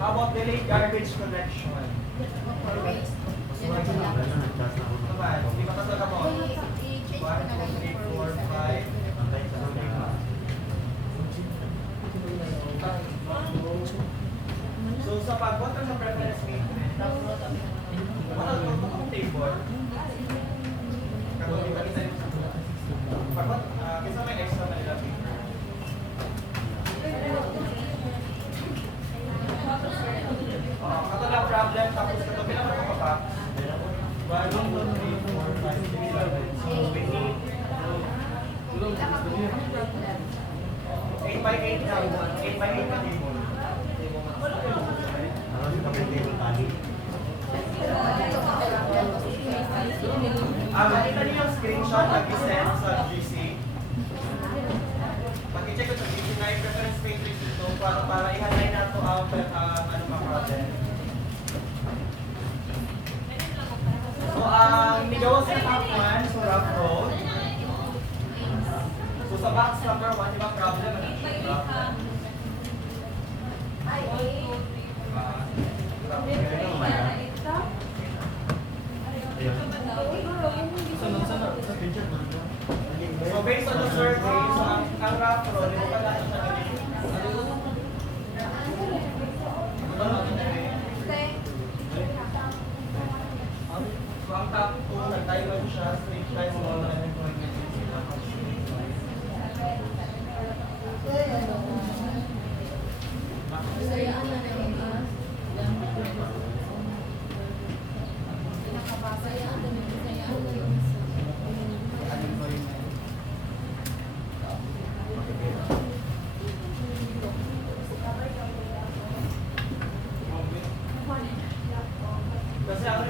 How about delayed garbage collection? Naman, di ba kasama mo? 1, 2, 3, 4, 5. So sa pag-button sa preference matrix, wala itong table. Kapag iba kita yung pag-button, kasi may extra na ilapit. Kato lang problem, tapos kato pinaka ko pa. 1, 2, 3, 4, 5, 6, 7. So we need 8 by 8 na. 8 by 8 na table. Makita niyo yung screenshot na i-send sa GC. Pag-i-check ko sa GC na yung preference matrix ito para i-highlight na ito ang ano pa problem. So, nigawa sa top 1, so rough road. So, sa box number 1, di ba problem? So, based on the survey, so ang rough road, ito pala siya so, ang top 2, nag-dialogue siya, straight line mo lang na employment. Kasi ang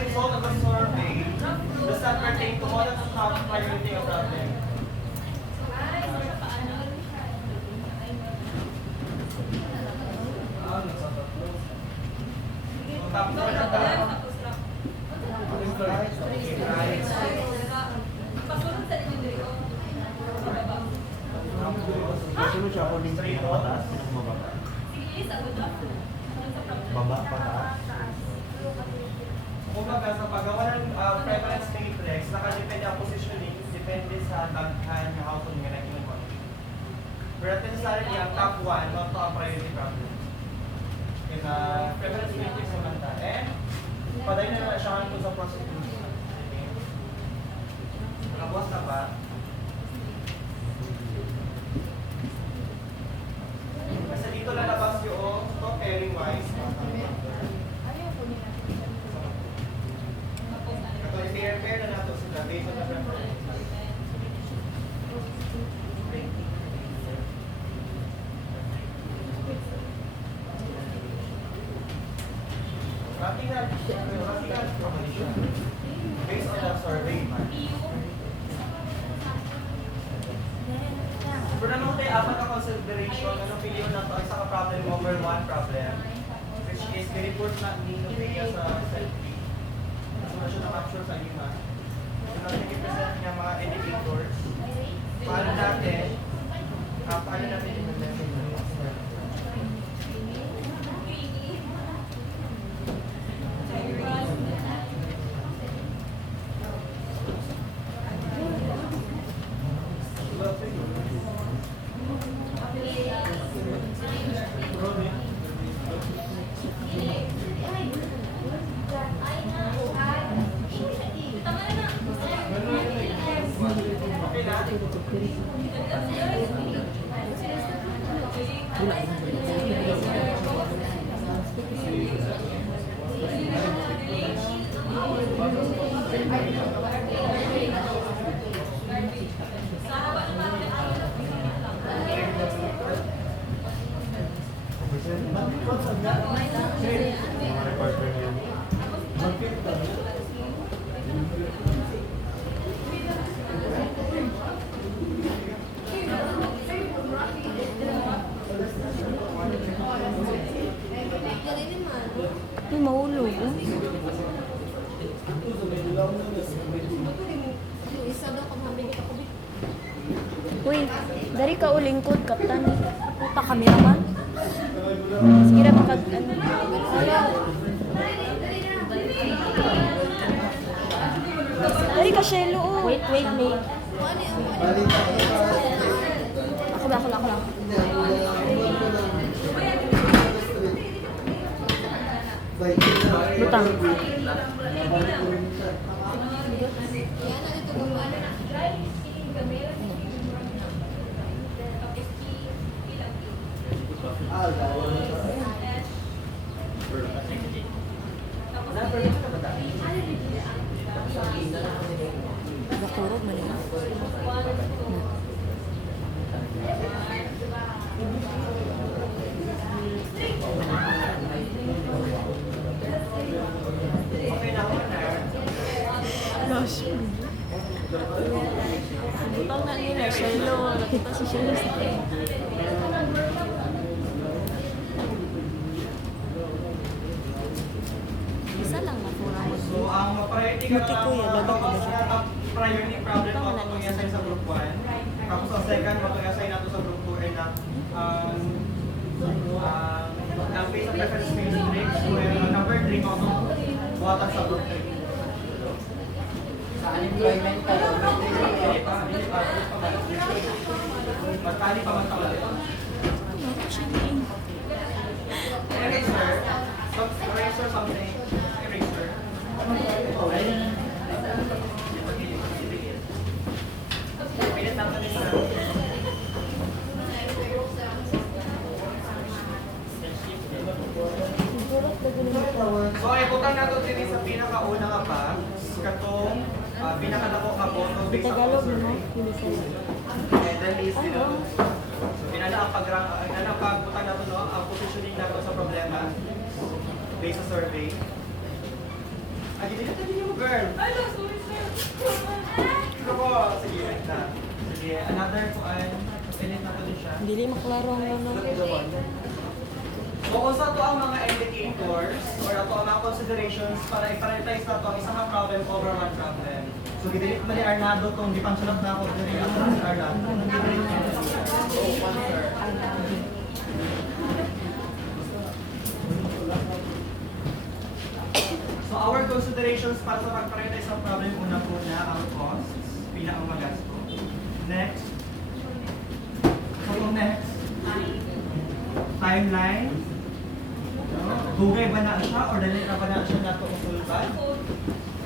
result of the survey does not pertain to all of the top priority of problem. So, top 4 na ba? Sunod siya ako dito yung mataas, pinakababa. Baba, pataas. Kumbaga, sa paggawa ng preference matrix, nakadepende ang positioning, depende sa daghan ng household nga naging mo. Pero necessarily, ang top 1, not to ang priority problem. Kaya preference matrix naman ta. And, padayon na naman siya kung sa prosecution. Nakabukas na ba? Kasi dito lalabas yung pairing wise. Ito, i-pair na nato sila based on the preference. Ratingan based on the survey. Pero naman tayo, apat na consideration, anong pilihan na ito ay sa problem over one problem, which is i-report na ninyo sa selfie. So na siya na-capture sa lima. So natin i-present niya mga indicators. Paano natin i-present niya? Uy, mahulog. Uy, dari ka ulingkod, kaptan. Puta, cameraman. Sige na makag... Ano? Dari ka, Shelo. Wait, wait, wait. Ako lang. Butang. Bakurog man yun. Okay na, owner. Gosh. Butang na nila, Shelo. Nakita si Shelo sa akin. Isa lang na pura mo. So, ang priority ka Buti ko yun, lagot na siya. ang priority problem Ito, mo wala kung niya i-assign sa group 1. Tapos ang second, mag-assign nato sa group 2 ay na ang base of preference matrix, where number 3 mo buhatan sa group 3. Sa unemployment ka lang, magkali pa man tawag ito. Eraser, eraser something, eraser. Pilit lang kami sa so, ibutan na ito din sa pinakauna nga box. Katong pinakadako ka po itong base of Tagalog mo, survey. Pilipinas. And then list nila. So, pinala ang pagbutan na ito, no? Ang positioning na ito sa problema. Based sa survey. Dito mo, girl. Ako, sige, wait na. Sige, another kuan. Pinit na ito din siya. Dili maklaro ang ano. So kung sa ito ang mga indicators or ito ang mga considerations para i-prioritize na ito ang isang problem over one problem. So gidelete mo ni Arnado itong di pang sulat na ako dili ako si Arnado. Gidelete mo. So one sir. So our considerations para sa pag-prioritize ng problem una-una ang costs, pila ang magasto. Next. So kung next. Timeline. Dugay ba na siya or dali na ba na siya nato usulban?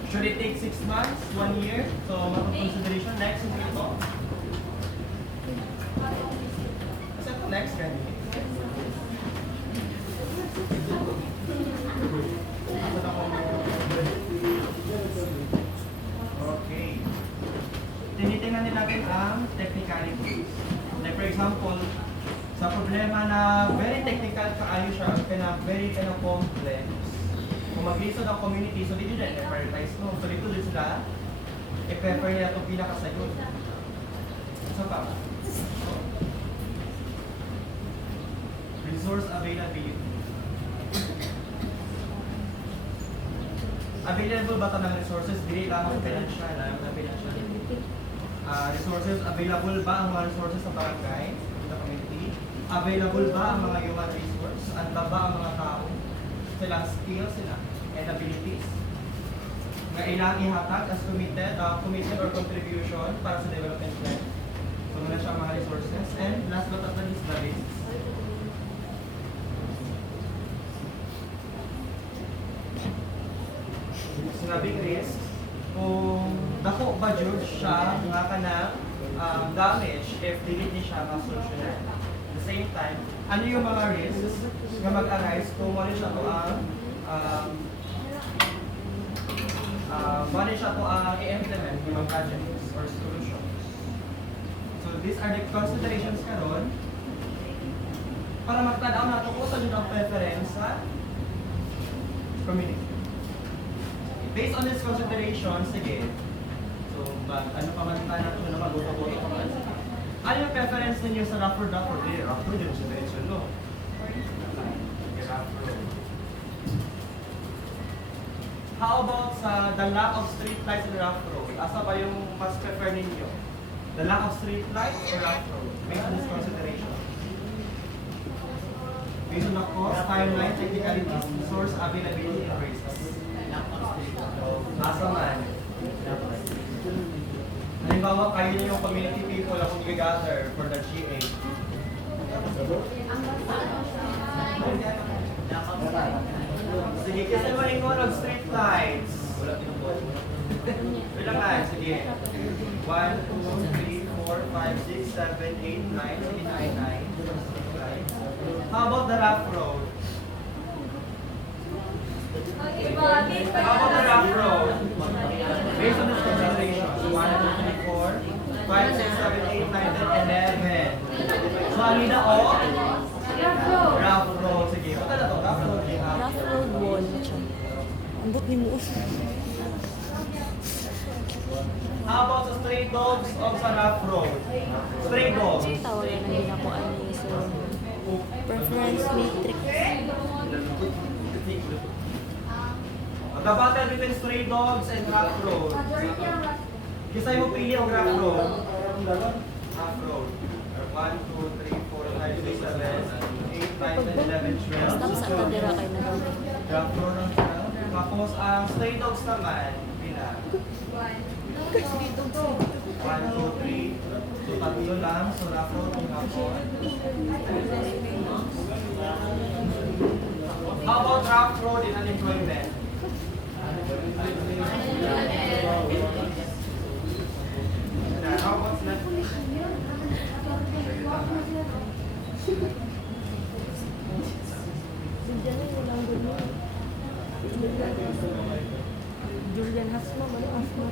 Should it take 6 months, 1 year? So, mga consideration. Next is ito. Kasi ito next ganyan. Okay. Tinitingnan din natin ang technicalities. Like for example, sa problema na very technical kaayo siya, very complex. Kung mag-lisod ang community, so dito dyan, i-prioritize mo. So dito din sila, i-prefer nila itong pinakasayon. Isa pa. Resource availability. Available ba ito ng resources? Dili lamang financial, resources, available ba ang mga resources sa barangay, sa community? Available ba ang mga human resource? Anda ba ang mga tao? Silang skills sila and abilities nga ilang ihatag as committed or contribution para sa development plan. So muna siya mga resources. And last but not least, the risks. Sinabing risk, kung dako ba jud siya nga kanang damage if dili ni siya masolusyonan. At the same time, ano yung mga risks nga mag-arise kung wala siya to ang i-implement yung mga projects or solutions. So these are the considerations karon para magtanaw nato kung saan yung preference sa community. Based on these considerations, sige. So, ano pa man tayo natin na mag-uto-uto pa man. Ano yung preference ninyo sa rough road? Rough road yun, suggestion no? How about sa the lack of street lights in rough road? Asa ba yung mas prefer ninyo? The lack of street lights or rough road? Based on this consideration. Based on the cost, timeline, technicalities, resource, availability, and risks. Asa man. Halimbawa, kayo na yung community people na kung gather for the GA. Sige, kasi maling mo street lights. Bilangan, sige. 1, 2, 3, 4, 5, 6, 7, 8, 9. Sige, 9. How about the rough road? How about the rough road? Based on this consideration, 1, 2, 3, 4, 5, 6, 7, 8, 9, 10, 11. So, alina o? Rough road. Sige, punta na to. Rough road. Rough road wall. Ambot ni mo. How about sa stray dogs o sa rough road? Stray dogs. Ang tawagan na ginakuan ni Sir. Preference matrix. The battle between stray dogs and rough road. Kisay mo pili o rough road? Rough road. 1, 2, 3, 4, 5, 6, 7, 8, 9, 10, 11, 12. Stop sa tadera kay na daw. Rough road ang tapos ang stray dogs naman, pila? 1, 2, 3. So, tatlo lang. So, rough road ang hapon. How about rough road in unemployment? How about that? Julian Hasma, ano Hasma?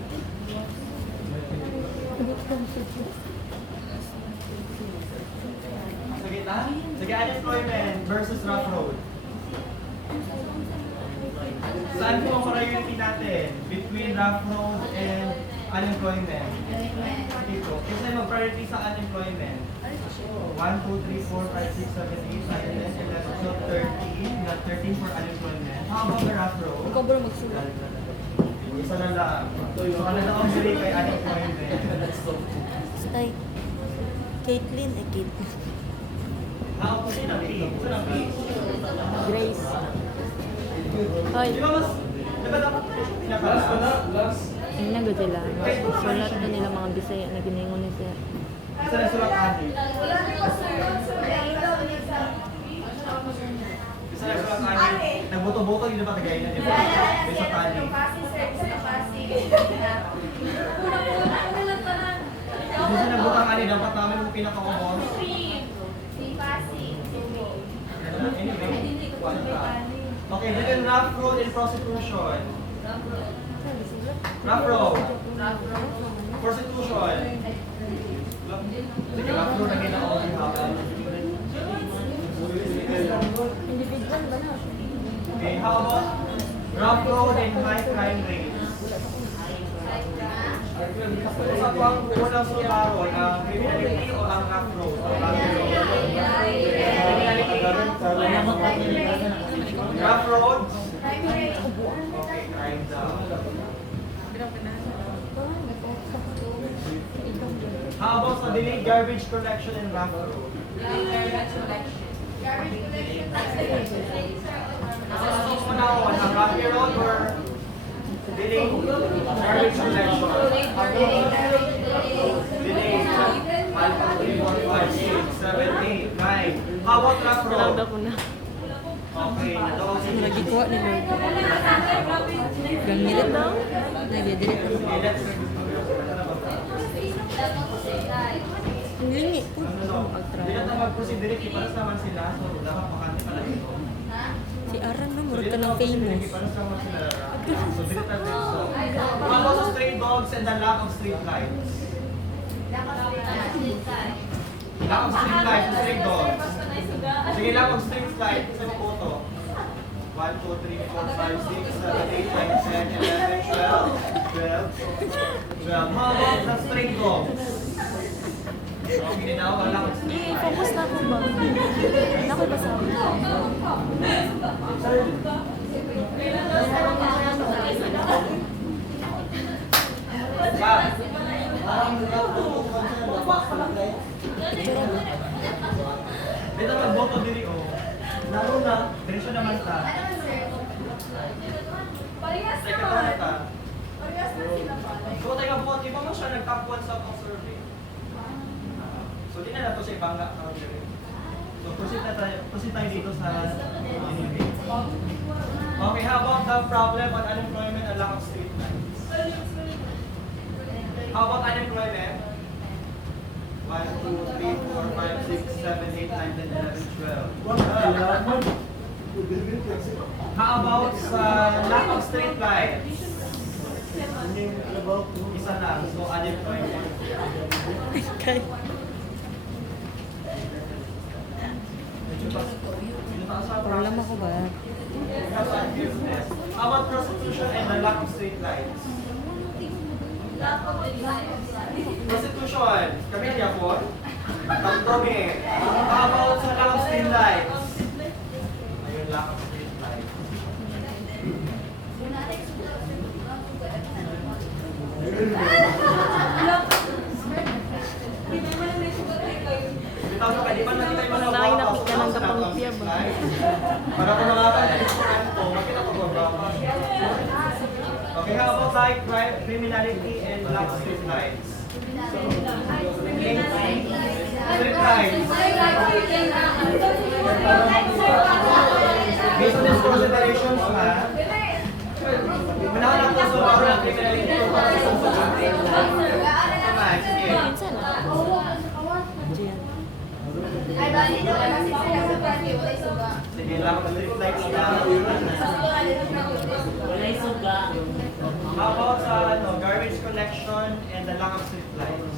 Sige na? Sige, unemployment versus rough road. Saan po ang priority natin between rough road and unemployment? Dito. Kasi mag-priority sa unemployment. 1, 2, 3, 4, 5, 6, 7, 8, 9, 10, 11, 12, 13. So 13. Got 13 for unemployment. How about the rough road? Ikaw ba magsulat? Isa na lang. So ano na ang sili kay unemployment? Stay. Caitlyn, Caitlyn. How about sino ang P? Sino ang P? Grace. Hoy, Di ba mas... Di ba dapat pinaka-last? hindi na sila. Sulat na nila mga Bisaya na giningon ni Sir. Isa na sulat ani. Isa na sulat ani. Nagboto-boto yun na ba tagay na, di ba? Isa tali. Isa nagbutang ani, dapat namin yung pinaka-umos. Anyway, okay, then rough road and prostitution. Rough road. Prostitution. Sige, rough road na ginawa yung hapon. Individual ba na? Okay, how about rough road and high crime rates? Sa po ang unang sularon, ang criminality o ang rough road? Rough road? Okay, crime down. How about sa delayed garbage collection and rough road? Sa panahon, ang rough road or delayed garbage collection? Delayed. 1, 2, 3, 4, 5, 6, 7, 8, 9. How about rough road? Talagda ko na. Okay, nadaw si Nagikuha ni Lord. Gangilit daw? Nagdidilit ako. Okay, let's Ang lingi po. Hindi na tayo mag-proceed direct, para naman sila. So, dapat makante pala dito. Si Aran na, murag ka ng Para famous. naman sila. So, direct tayo dito. How about sa stray dogs and the lack of street lights? Lack of street lights, stray dogs. Sige, lack of street lights. Sa photo. 1, 2, 3, 4, 5, 6, 7, 8, 9, 10, 11, 12. 12. How about the stray dogs? Okay, now, wala akong street lights. Focus na ako ba? Nakoy ba sa Dito magboto diri o. Naruna, diretso naman ta. Parehas Teka naman. naman ta. Parehas na sila pala. So, teka po, di ba mo siya nag-top 1 sa top survey? So, di na nato siya ibangga. So, proceed tayo dito sa delivery. Okay, how about the problem on unemployment and lack of street lights? How about unemployment? 1, 2, 3, 4, 5, 6, 7, 8, 9, 10, 11, 12. How about sa lack of street lights? Isa lang, so unemployment. Okay. Problem ako ba? How about prostitution and the lack of street lights? Prostitution, kami niya po. Pagdome. How about sa lack of street lights? Ayun, lack of street lights. Bitaw ka, di ba nakita yung mga Lain na bawang pika ng sa kapang lack of piya street ba? lights? Para kung nakakalimutan ko, makita ko ba? Okay, how about like criminality and lack of street lights? Street lights. Based on these considerations, ha? Manahan natin sa baro ng criminality o para sa society. Tama, sige. Minsan ah. Diyan. Sige, lack of street lights na. How about sa garbage collection and the lack of street lights?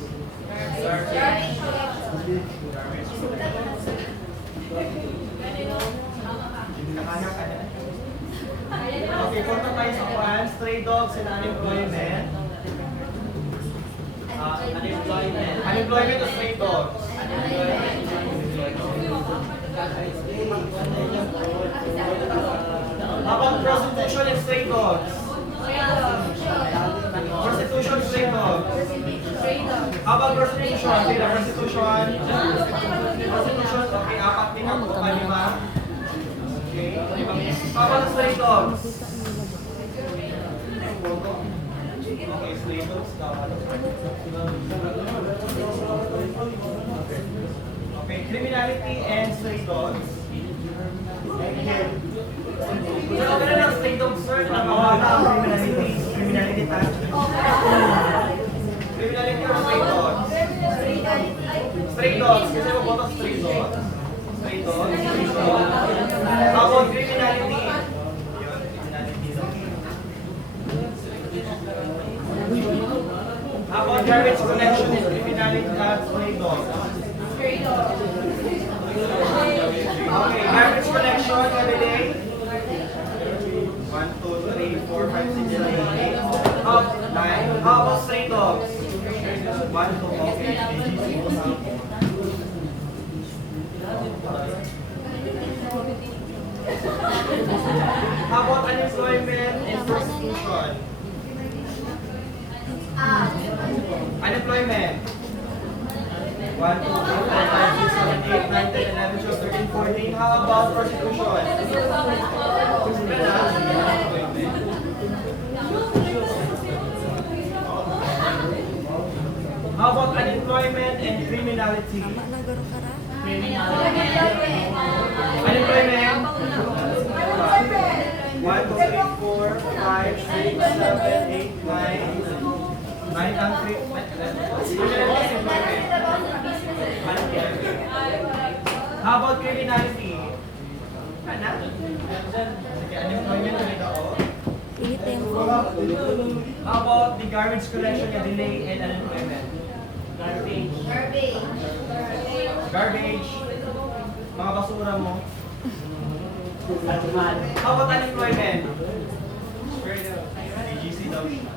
Garbage. Nakaya ka na. Okay, punta tayo sa one. Stray dogs and unemployment. Unemployment o stray dogs? How about prostitution and stray dogs? Prostitution, stray dogs. How about prostitution? Sila, prostitution. Prostitution, okay, apat din ako, lima. Okay, how about stray dogs? Okay, stray dogs daw. Okay, criminality and stray dogs. Sir, okay na lang stray dogs, sir. Nakawala ang criminality. Criminality tayo. Criminality or stray dogs? Stray dogs. Kasi maboto stray dogs. Stray dogs. How about criminality? Yun, criminality. How about garbage collection and criminality at stray dogs? Okay, garbage collection every day. 1, 2, 3, 4, 5, 6, 7, 8, 9. How about stray dogs? 1, 2, okay. How about unemployment and prostitution? Unemployment. 1, 2, 3, 4, 5, 6, 7, 8, 9, 10, 11, 12, 13, 14. How about prostitution? How about unemployment and criminality? Unemployment. 1, 2, 3, 4, 5, 6, 7, 8, 9. 9 country. How about criminality? Ano? Sige, unemployment ulit ako. How about the garbage collection and delay and unemployment? Garbage. Garbage. Mga basura mo. How about unemployment? BGC daw siya.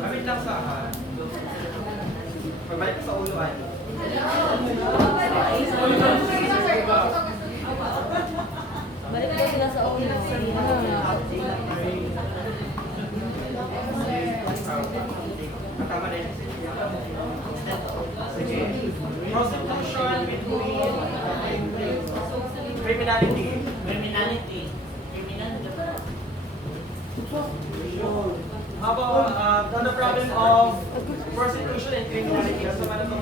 Kamit lang sa akin. Pagbalik ka sa uluan. Balik ko sila sa ulo. How about on the problem of prostitution and criminality? Kasi man itong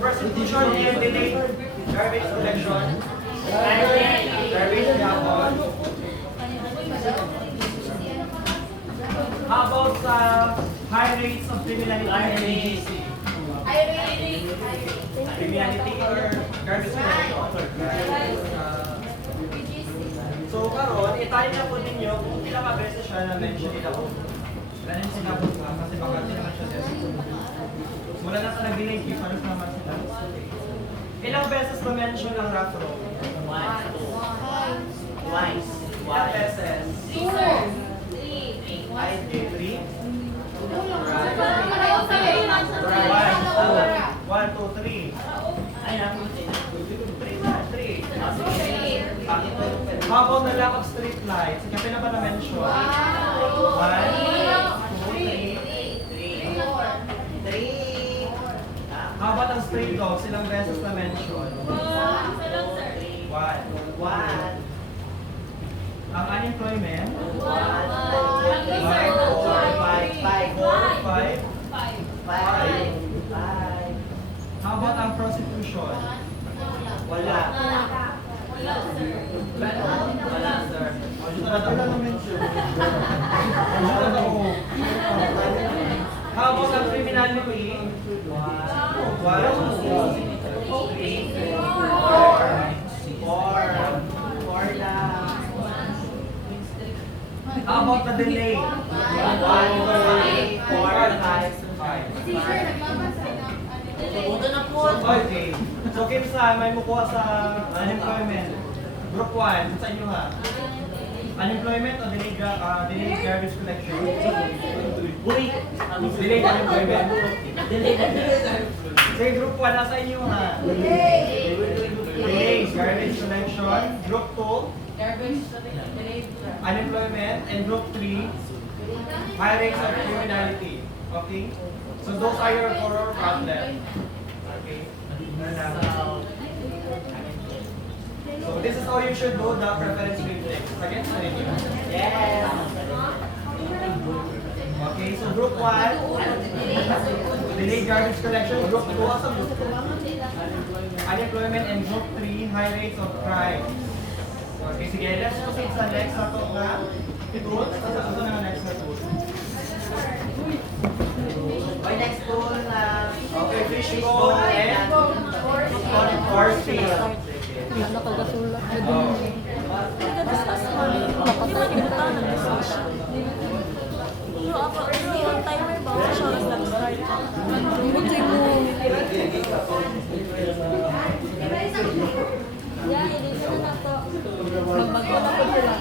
prostitution and delayed garbage collection. Garbage yapon. How about sa high rates of criminality? Criminality or garbage collection? So karon, itali na po ninyo kung ilang beses siya na-mention nila po. Ganun sila po kasi baka di naman siya test. Mula na sa nag-delay, paano naman sila? Ilang beses na-mention ang rough road? Twice. Ilang beses? I did 3. One, two, three. How about the lack of street lights? Sige, na ba na-mention? 1, 2, 3. How about ang street dogs? Ilang beses na-mention? 1. Ang unemployment? 5. How about ang prostitution? Wala, sir. How about ang criminality? 1, 2, 3, 4 lang. How about the delay? 1, 2, 3, 4, 5. Okay. So, Kimsa, may mukuha sa unemployment. Group 1, sa inyo ha? Unemployment o delayed garbage collection? Delayed unemployment. Say group 1, nasa inyo ha? Delayed garbage collection. Group 2, unemployment. And group 3, high rates of criminality. Okay? So those are your 4 problems. Okay? So this is how you should do the preference matrix. Again, sa inyo. Yes! Okay, so group 1, delayed garbage collection. Group 2, asa group 2? Unemployment. And group 3, high rates of crime. Okay, sige, let's proceed sa next na to na tools. Asa na next na tools? Next tool na Okay, fishbowl and force field. Ano ka gasulat? Oh. Nag-discuss mo. Kapag yung butanan. Pero ako, yung timer ba? Sa siya oras nag-start. Butoy mo. Yeah, hindi na to. Magbago na po sila.